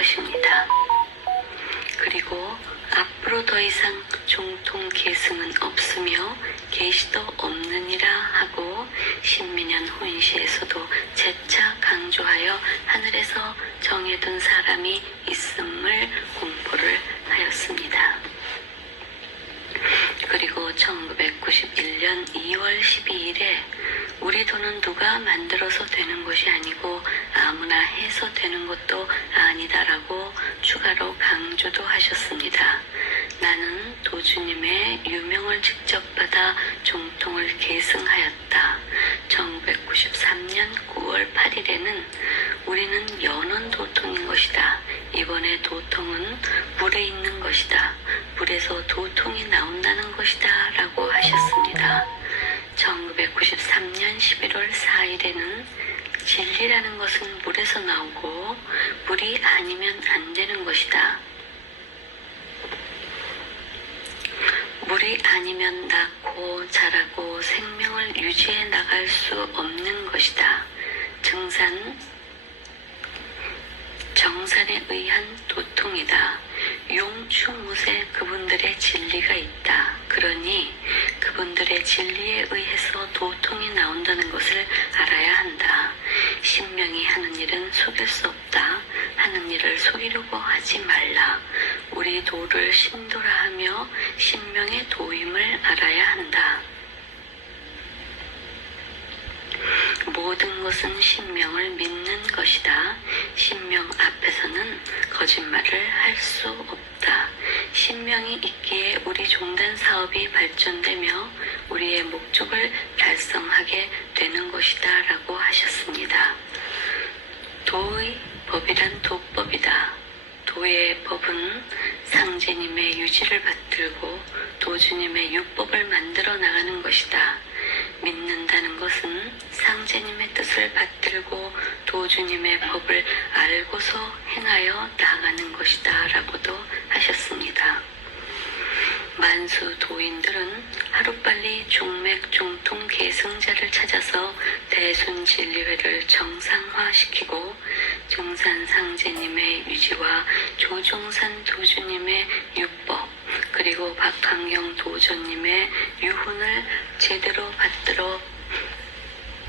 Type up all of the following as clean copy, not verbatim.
것입니다. 그리고 앞으로 더 이상 종통 계승은 없으며 계시도 없느니라 하고 신민연 훈시에서도 재차 강조하여 하늘에서 정해둔 사람이 있음을 공포를 하였습니다. 그리고 1991년 2월 12일에 우리 돈은 누가 만들어서 되는 것이 아니고 아무나 해서 되는 것도 아니다라고 추가로 강조도 하셨습니다. 나는 도주님의 유명을 직접 받아 종통을 계승하였다. 1993년 9월 8일에는 우리는 연원 도통인 것이다. 이번에 도통은 물에 있는 것이다. 물에서 도통이 나온다는 것이다 라고 하셨습니다. 1993년 11월 4일에는 진리라는 것은 물에서 나오고 물이 아니면 안 되는 것이다. 물이 아니면 낳고 자라고 생명을 유지해 나갈 수 없는 것이다. 정산에 의한 도통이다. 용추무새 그분들의 진리가 있다. 그러니 그분들의 진리에 의해서 도통이 나온다는 것을 알아야 한다. 신명이 하는 일은 속일 수 없다. 하는 일을 속이려고 하지 말라. 우리 도를 신도라 하며 신명의 도임을 알아야 한다. 모든 것은 신명을 믿는 것이다. 신명 앞에서는 거짓말을 할 수 없다. 신명이 있기에 우리 종단 사업이 발전되며 우리의 목적을 달성하게 되는 것이다 라고 하셨습니다. 도의 법이란 도법이다. 도의 법은 상제님의 유지를 받들고 도주님의 유법을 만들어 나가는 것이다. 믿는다는 것은 상제님의 뜻을 받들고 도주님의 법을 알고서 행하여 나가는 것이다 라고도 하셨습니다. 만수 도인들은 하루빨리 종맥 종통 계승자를 찾아서 대순진리회를 정상화시키고 종산 상제님의 유지와 조종산 도주님의 유법 그리고 박항경 도전님의 유훈을 제대로 받들어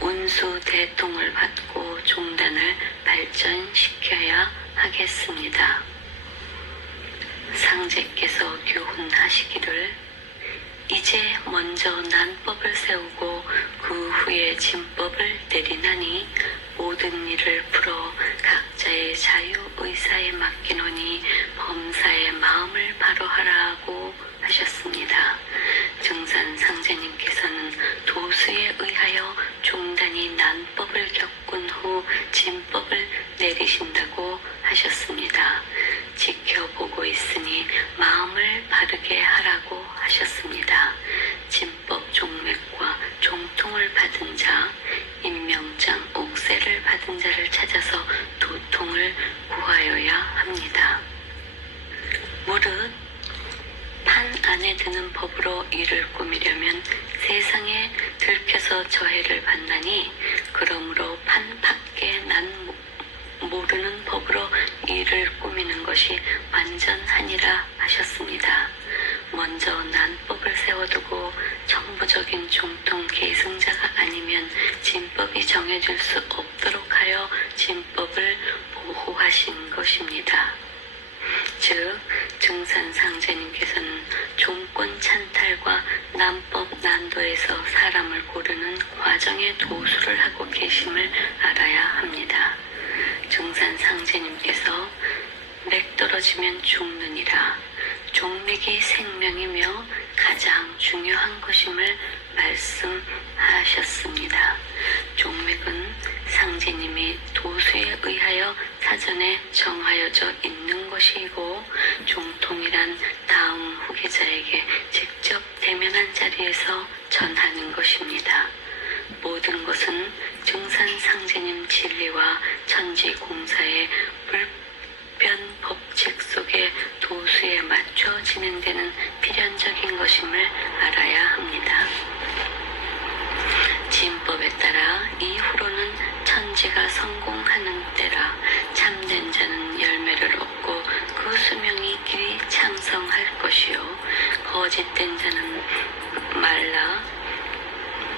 운수 대통을 받고 종단을 발전시켜야 하겠습니다. 상제께서 교훈하시기를 이제 먼저 난법을 세우고 그 후에 진법을 내리나니 모든 일을 풀어 각자의 자유의사에 맡기노니 범사의 마음을 바로 하라고 하셨습니다. 증산 상제님께서는 도수에 의하여 종단이 난법을 겪은 후 진법을 내리신다고 하셨습니다. 지켜보고 있으니 마음을 바르게 하라고 하셨습니다. 진법 종맥과 종통을 받은 자, 임명장 옥세를 받은 자를 찾아서 도통을 구하여야 합니다. 무릇 판 안에 드는 법으로 일을 꾸미려면 세상에 들켜서 저해를 받나니 그러므로 판 밖에 난 모르는 법으로 일을 꾸미는 것이 완전하니라 하셨습니다. 먼저 난법을 세워두고 천부적인 종통 계승자가 아니면 진법이 정해질 수 없도록 하여 진법을 보호하신 것입니다. 즉 증산 상제님께서는 종권 찬탈과 난법 난도에서 사람을 고르는 과정의 도수를 하고 계심을 알아야 합니다. 증산 상제님께서 맥 떨어지면 죽느니라. 종맥이 생명이며 가장 중요한 것임을 말씀하셨습니다. 종맥은 상제님이 도수에 의하여 사전에 정하여져 있는 것이고 종통이란 다음 후계자에게 직접 대면한 자리에서 전하는 것입니다. 모든 것은 증산 상제님 진리와 천지 공사의 불변 법칙 속에 도수에 맞춰 진행되는 필연적인 것임을 알아야 합니다. 진법에 따라 이후로는 천지가 성공하는 때라 참된 자는 열매를 지혜를 얻고 그 수명이 길이 창성할 것이요 거짓된 자는 말라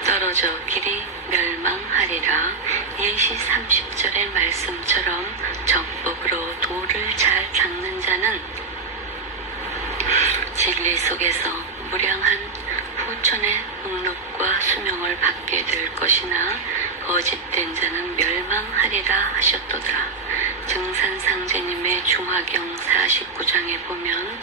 떨어져 길이 멸망하리라. 예시 30절의 말씀처럼 정법으로 돌을 잘 닦는 자는 진리 속에서 무량한 후천의 복록과 수명을 받게 될 것이나 거짓된 자는 멸망하리라 하셨도다. 증산상제님의 중화경 49장에 보면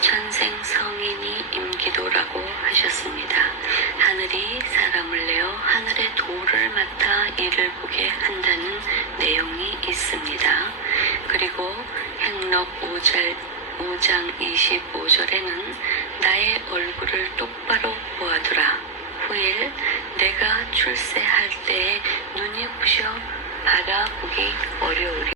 천생 성인이 임기도라고 하셨습니다. 하늘이 사람을 내어 하늘의 도를 맡아 일을 보게 한다는 내용이 있습니다. 그리고 행록 5장 25절에는 나의 얼굴을 똑바로 보아두라. 후일 내가 출세할 때에 눈이 부셔 바라보기 어려우리.